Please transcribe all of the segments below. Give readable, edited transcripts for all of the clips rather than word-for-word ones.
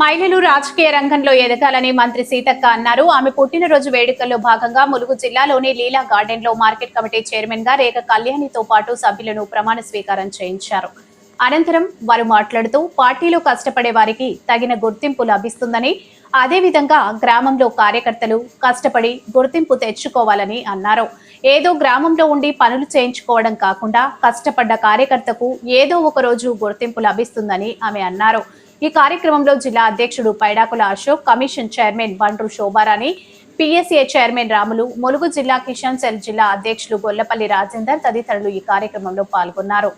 మహిళలు రాజకీయ రంగంలో ఎదగాలని మంత్రి సీతక్క అన్నారు. ఆమె పుట్టినరోజు వేడుకల్లో భాగంగా ములుగు జిల్లాలోని లీలా గార్డెన్ లో మార్కెట్ కమిటీ చైర్మన్ గా రేఖ కళ్యాణితో పాటు సభ్యులను ప్రమాణ స్వీకారం చేయించారు. అనంతరం వారు మాట్లాడుతూ పార్టీలో కష్టపడే వారికి తగిన గుర్తింపు లభిస్తుందని, అదేవిధంగా గ్రామంలో కార్యకర్తలు కష్టపడి గుర్తింపు తెచ్చుకోవాలని అన్నారు. ఏదో గ్రామంలో ఉండి పనులు చేయించుకోవడం కాకుండా కష్టపడ్డ కార్యకర్తకు ఏదో ఒక రోజు గుర్తింపు లభిస్తుందని ఆమె అన్నారు. ఈ కార్యక్రమంలో జిల్లా అధ్యక్షుడు Paidakula Ashok, commission chairman Bandru Shobharani, PSA chairman Ramulu, Mulugu జిల్లా కిషన్ సెల్ జిల్లా అధ్యక్షులు గొల్లపల్లి రాజేందర్ తదితరులు ఈ కార్యక్రమంలో పాల్గొన్నారు.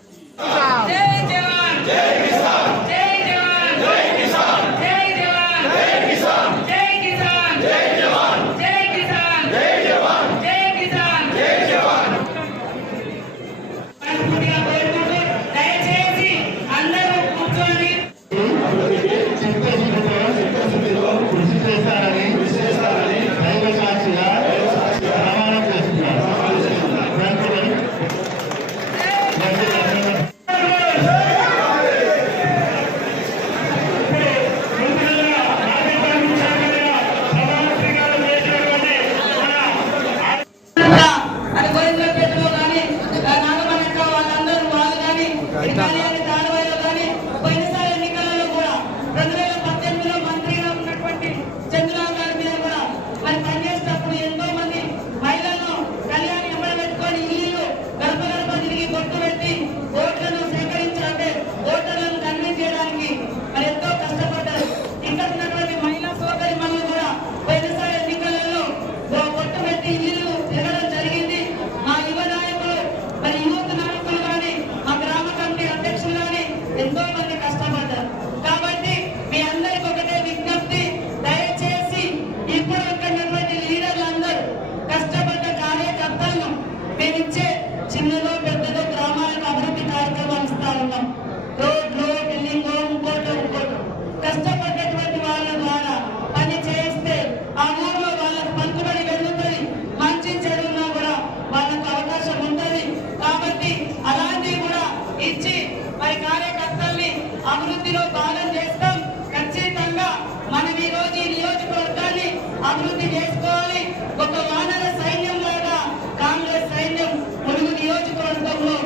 అభివృద్ధిలో భాగం చేస్తాం. ఖచ్చితంగా మనం ఈ రోజు ఈ నియోజకవర్గాన్ని అభివృద్ధి చేసుకోవాలి. ఒక వానర సైన్యం లాగా కాంగ్రెస్ సైన్యం ములుగు నియోజకవర్గంలో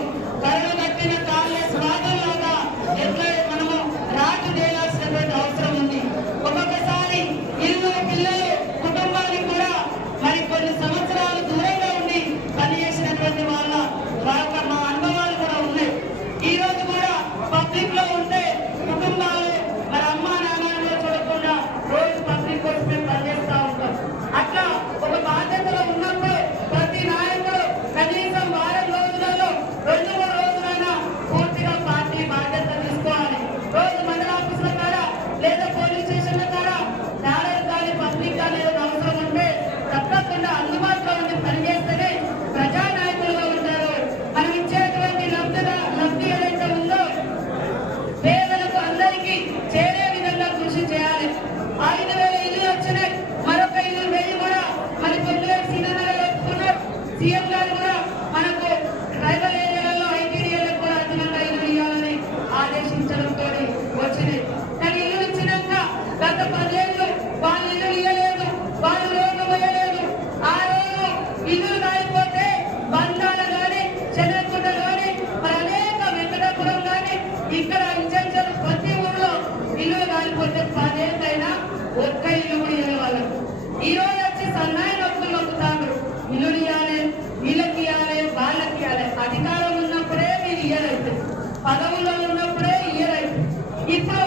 కరుణ కట్టిన కాంగ్రెస్ వాదం లాగా ఎట్లా మనము రాటు చేయాల్సినటువంటి అవసరం ఉంది. ఒక్కొక్కసారి ఇల్లు పిల్లలు కుటుంబానికి కూడా మరి కొన్ని సంవత్సరాలు దూరంగా ఉండి పనిచేసినటువంటి వాళ్ళ మా అనుభవాలు కూడా ఉన్నాయి. ఈ రోజు కూడా పబ్లిక్ లో ఉంటే కుటుంబాలు మరి అమ్మా నాన్నలో చూడకుండా రోజు పబ్లిక్ కోసం మేము పనిచేస్తూ ఉంటాం. అట్లా ఒక బాధ్యతలో ఉన్నప్పుడు ప్రతి నాయకుడు కనీసం వారం రోజులలో 2-3 రోజులైనా పూర్తిగా పార్టీ బాధ్యత తీసుకోవాలి. రోజు మండల ఆఫీసుల కాడ లేదా పోలీస్ స్టేషన్ల కాడ డాలర్ కానీ పబ్లిక్ కానీ ఏదైనా అవసరం ఉంటే తప్పకుండా అందుబాటులో ఉండి పనిచేస్తేనే ప్రజానాయకులుగా ఉంటారు. మనం ఇచ్చేటువంటి లబ్ధి ఏదైతే ఉందో పేదలకు అందరికీ చేరే విధంగా కృషి చేయాలి. 5,000 ఇల్లు వచ్చినాయి, మరొక ఇల్లు 1000 కూడా మరి కొన్ని సీనియర్ ఒప్పుకున్నారు. సీఎం గారు కూడా మనకు ట్రైబల్ ఏరియాలలో ఐటీడీఏలకు కూడా అదనంగా ఇల్లు ఇవ్వాలని ఆదేశించడంతో వచ్చినాయి. కానీ ఇల్లు ఇచ్చినాక గత 10 ఏళ్ళు వాళ్ళు ఇల్లు ఇవ్వలేదు, వాళ్ళు రోడ్లు వేయలేదు. ఆ రోజు ఇల్లు కాలిపోతే బంధాలు కానీ చెన్నకుంట కానీ మరి అనేక వెంకటాపురం కానీ ఇక్కడ ఇంజన్లు ప్రతి ఊళ్ళో ఇల్లు కాలిపోతే 10 ఏళ్ళైనా ఒక్క ఇల్లు కూడా ఇవ్వని వాళ్ళకు ఈ రోజు వచ్చి సన్నాయి నొప్పులు నొక్కుతారు. ఇల్లు ఇవ్వాలి, వీళ్ళకి ఇవ్వాలి, వాళ్ళకి ఇవ్వాలి. అధికారం ఉన్నప్పుడే మీరు ఇయ్యలేదు, పదవుల్లో ఉన్నప్పుడే ఇయ్యలేదు. ఇప్పుడు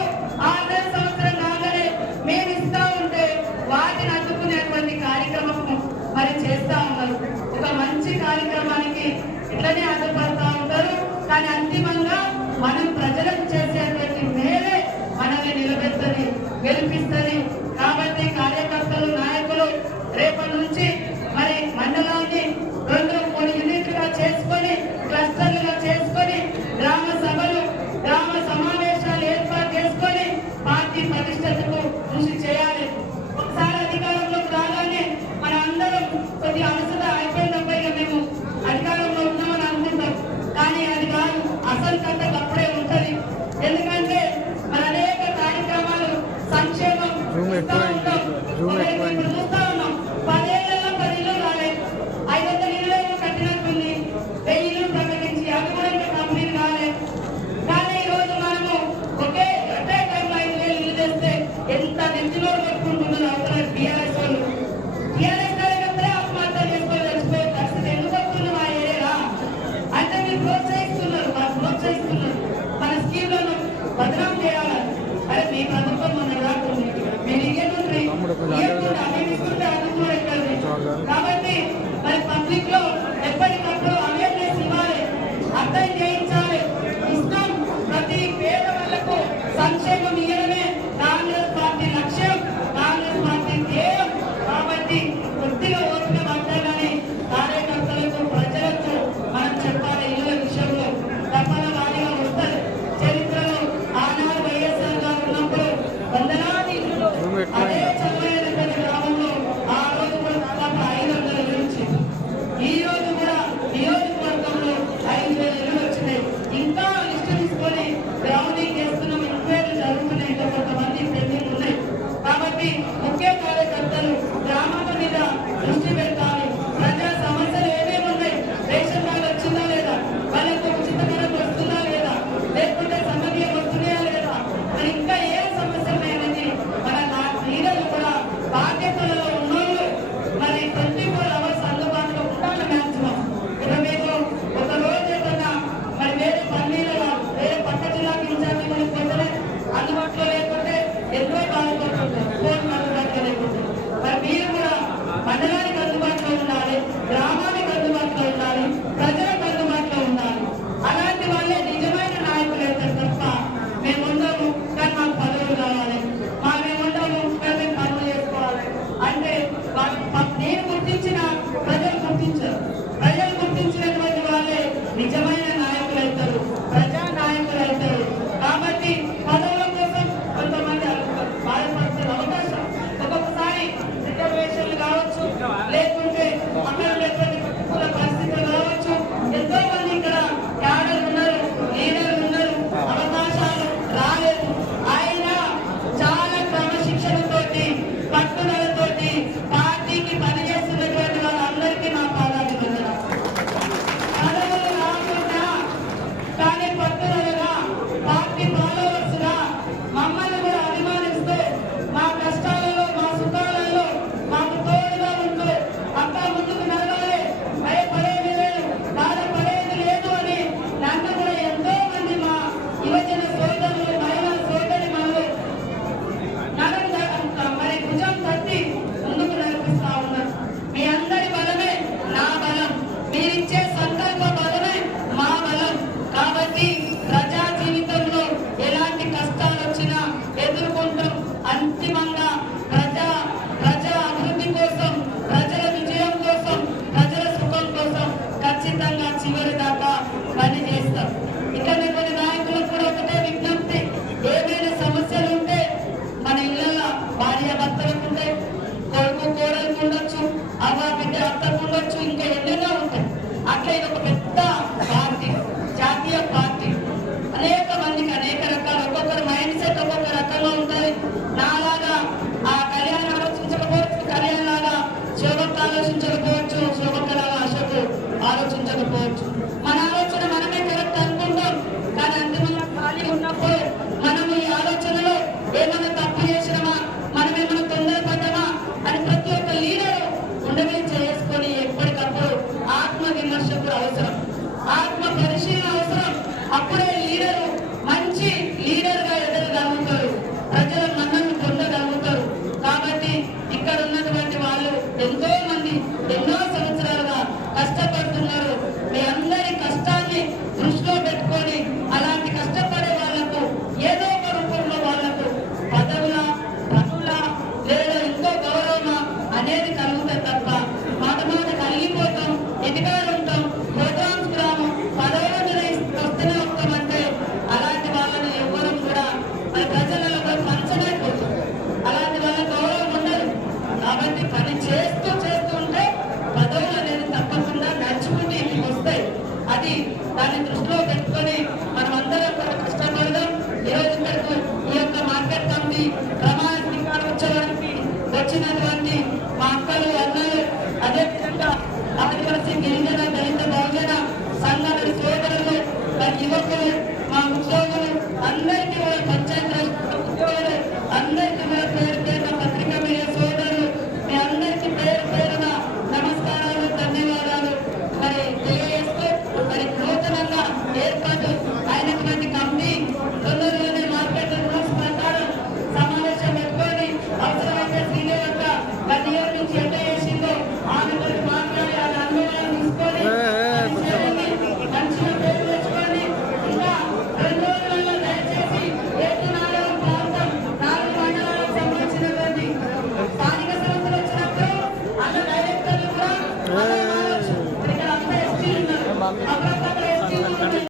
6 సంవత్సరం కాగానే మేము ఇస్తా ఉంటే వాటిని అందుకునేటువంటి కార్యక్రమం మరి చేస్తా ఉన్నారు. ఒక మంచి కార్యక్రమానికి ఇట్లనే అడ్డుపడతా ఉంటారు. కానీ అంతిమంగా మనం ప్రజలకు చేసేటువంటి మేలే మనల్ని నిలబెట్టని గెలిపిస్తుంది. కాబట్టి కార్యకర్తలు నాయకులు రేపటి నుంచి మరి మండలాన్ని 2-3 యూనిట్లుగా చేసుకొని క్లస్టర్లుగా చేసుకొని గ్రామ సభలు గ్రామ సమావేశాలు ఏర్పాటు చేసుకొని పార్టీ ప్రతిష్టతకు కృషి చేయాలి. ఒకసారి అధికారంలోకి రాగానే మన అందరం కొద్దిగా అలసట అయిపోయినప్పుడు మేము అధికారంలో ఉన్నామని అనుకుంటాం. కానీ అది కాదు, అసలు కథ అప్పుడే ఉంటది. ఎందుకంటే మన అనేక కార్యక్రమాలు సంక్షేమ ఇప్పుడు చూస్తా ఉన్నాం 10 ఏళ్లలో 10 ఇల్లు రాలేదు. 500 ఇల్లు కట్టినట్టుంది. 1000 ఇల్లు ప్రకటించి అవి కూడా ఇంకా కంప్లీట్ కాలేదు. కానీ ఈ రోజు మనము ఒకే టైంలో 5000 ఇల్లు తెస్తే ఎంత నెత్తిలో పెట్టుకుంటున్నారు అవసరం టీఆర్ఎస్ వాళ్ళు. టీఆర్ఎస్ కార్యకర్తలే ఆత్మహత్య చేసుకొని చచ్చిపోయే పరిస్థితి ఎందుకు వస్తుంది మా ఏరియా అంటే మీరు ప్రోత్సహిస్తున్నారు, వాళ్ళు ప్రోత్సహిస్తున్నారు మన స్కీమ్లను బదనాం చేయాలి. అరే మీ ప్రభుత్వం మన రాకుండా మీరు ఇవ్వకుంటే ఇవ్వకుండా కాబట్టి మరి పబ్లిక్ లో ఎప్పటికప్పుడు అవేర్నెస్ ఇవ్వాలి, అర్థం చేయించాలి. ఇష్టం ప్రతి పేద వాళ్లకు సంక్షేమం ఇవ్వడమే కాంగ్రెస్ పార్టీ లక్ష్యం, కాంగ్రెస్ పార్టీ ధ్యేయం. కాబట్టి కొద్దిగా ఓపిక పట్టాలని కార్యకర్తలకు ప్రజలకు మనం చెప్పాలి. ఇళ్ళ విషయంలో తప్పన వారిగా వస్తారు. చరిత్రలో ఆనాడు వైఎస్ఆర్ గారు ఉన్నప్పుడు వందలాది ఇళ్ళు అదే చదువు గ్రామంలో ఆ రోజు కూడా దాదాపు 500 నుంచి ఈ రోజు కూడా నియోజకవర్గంలో 5000 ఇళ్ళు వచ్చినాయి. ఇంకా లిస్టు తీసుకొని గ్రౌండింగ్ చేస్తున్నాం, ఎంక్వైరీ జరుగుతున్నాయి, ఇంకా కొంతమంది పెండింగ్ ఉన్నాయి. కాబట్టి ముఖ్య కార్యకర్తలు గ్రామాల మీద దృష్టి పెట్టాలి. ప్రజా సమస్యలు ఏమేమి ఉన్నాయి, రేషన్ కార్డు వచ్చిందా లేదా, వాళ్ళకు ఉచిత కరెంట్ వస్తుందా లేదా, లేకుంటే సమన్వయం వస్తున్నాయా లేదా, మరి ఇంకా ఏ సమస్యలు అనేది మన లీడర్లు కూడా బాధ్యతలలో ఉన్నోళ్ళు మరి 24 hours అందుబాటులో ఉండాలి. మ్యాక్సిమం ఇప్పుడు మీకు ఒక రోజు ఏదన్నా మరి వేరే పన్నీలో వేరే పక్క జిల్లాకి ఇన్ఛార్జి మనకి పోతేనే అందుబాటులో లేకుంటే ఎంతో బాధపడుతుంది. ఫోన్ అందుబాటులో లేకుంటే మరి మీరు కూడా మండలానికి అందుబాటులో ఉండాలి, గ్రామానికి అందుబాటులో ఉండాలి, ప్రజలకు అందుబాటులో ఉండాలి. అలాంటి వాళ్ళే నిజమైన నాయకులు అవుతారు తప్ప మేము ఉండము కానీ మాకు పదవులు కావాలి, మేము ఉండము కానీ మేము పనులు చేసుకోవాలి అంటే నేను గుర్తించిన ప్రజలు గుర్తించరు. ప్రజలు గుర్తించినటువంటి వాళ్ళే నిజమైన నాయకులు అవుతారు, ప్రజా నాయకులు అవుతారు. కాబట్టి పదవుల కోసం కొంతమంది బాధపడుతున్న అవకాశం ఒక్కొక్కసారి రిజర్వేషన్లు కావచ్చు, లేకుంటే అక్కడ ఉండేటువంటి ప్రతికూల పరిస్థితులు కావచ్చు. ఎంతో మంది ఇక్కడ క్యాడర్లు ఉన్నారు, లీడర్లు ఉన్నారు, అవకాశాలు రాలేదు. ఆయన చాలా క్రమశిక్షణతోటి పట్టుదలతోటి పార్టీకి పనిచేస్తున్నటువంటి వాళ్ళందరికీ నా పాదాలు వందనాలు. పదవులు రాకుండా కానీ పట్టుదలగా పార్టీ ఫాలోవర్స్గా మమ్మల్ని కూడా అభిమానిస్తూ మా కష్టాలలో మా సుఖాలలో మాకు తోడుగా ఉంటూ అక్క ముందుకు నడవాలి, భయపడేది లేదు, బాధపడేది లేదు అని నన్ను కూడా ఎంతో మంది మా యువజన సోదరులు, మహిళా సోదరి మనలు మరి భుజం తట్టి ముందుకు నడిపిస్తా ఉన్నారు. మీ అందరి బలమే నా బలం, మీరిచ్చే సంకల్ప బలమే మా బలం. కాబట్టి ప్రజా జీవితంలో ఎలాంటి కష్టాలు వచ్చినా ఎదుర్కొంటాం. అంతిమంగా ప్రజా అభివృద్ధి కోసం, ప్రజల విజయం కోసం, ప్రజల సుఖం కోసం ఖచ్చితంగా చివరి దాకా పని చేస్తాం. ఇక్కడ కొన్ని నాయకులకు కూడా ఒకటే విజ్ఞప్తి, ఏమైనా సమస్యలు ఉంటే మన ఇళ్ళల్లో భార్య భర్తలకు ఉంటాయి, కొడుకు కోడలకు ఉండొచ్చు, అవ్వ బిడ్డ అత్తకు ఉండొచ్చు, ఇంకా ఎన్నెన్నో ఉంటాయి. అట్లా ఇది ఒక పెద్ద పార్టీ, జాతీయ పార్టీ. అనేక మందికి అనేక రకాల, ఒక్కొక్కరు మైండ్ సెట్ ఒక్కొక్క రకంగా ఉంటుంది. నాలాగా ఆ కళ్యాణ్ ఆలోచించకపోవచ్చు, కళ్యాణ్ లాగా శోభక్క ఆలోచించకపోవచ్చు, శోభక్కలాగా అశోక్ ఆలోచించకపోవచ్చు. మన ఆలోచన మనమే కరెక్ట్ అనుకుంటాం, కానీ అంతిమంగా ఖాళీ ఉన్నప్పుడు మనం ఈ ఆలోచనలో ఏమైనా తప్పు చేసినామా, మనం ఏమైనా తొందరపడ్డామా అని ప్రతి ఒక్క లీడరు ఉండమే చేసుకొని ఎప్పటికప్పుడు ఆత్మ విమర్శ కూడా అవసరం, ఆత్మ పరిశీలన అవసరం. అప్పుడే లీడరు మంచి లీడర్గా ఎదగలుగుతారు, ప్రజల మన్నను పొందగలుగుతారు. కాబట్టి ఇక్కడ ఉన్నటువంటి వాళ్ళు ఎంతో మంది ఎన్నో సంవత్సరాలుగా కష్టపడుతున్నారు. మీ అందరి కష్టాన్ని దృష్టిలో పెట్టుకొని అలాంటి కష్టపడే వాళ్లకు ఏదో ఒక రూపంలో వాళ్లకు పదవుల పనుల లేదా ఇంకో గౌరవమా అనేది కలుగుతాయి తప్ప మాట కలిగిపోతాం, ఎదిగారు ఉంటాం, ప్రోగ్రామ్స్ గ్రామం పదవులను వస్తూనే వస్తామంటే అలాంటి వాళ్ళని ఎవ్వరూ కూడా మన ప్రజలలో పంచలేకపోతుంది. అలాంటి వాళ్ళ గౌరవం ఉండదు. కాబట్టి పని చేస్తూ ఉంటే పదవులు అనేది తప్పకుండా నడుచుకుంటూ ఇంటికి వస్తాయి. అది దాన్ని దృష్టిలో పెట్టుకొని మనం అందరం కూడా కష్టపడదాం. ఈరోజు ఇక్కడికి ఈ యొక్క మార్కెట్ కమిటీ ప్రమాణ స్వీకారం వచ్చేవారికి వచ్చినటువంటి మా అక్కలు అన్నలు అదేవిధంగా ఆదివాసీ గిరిజన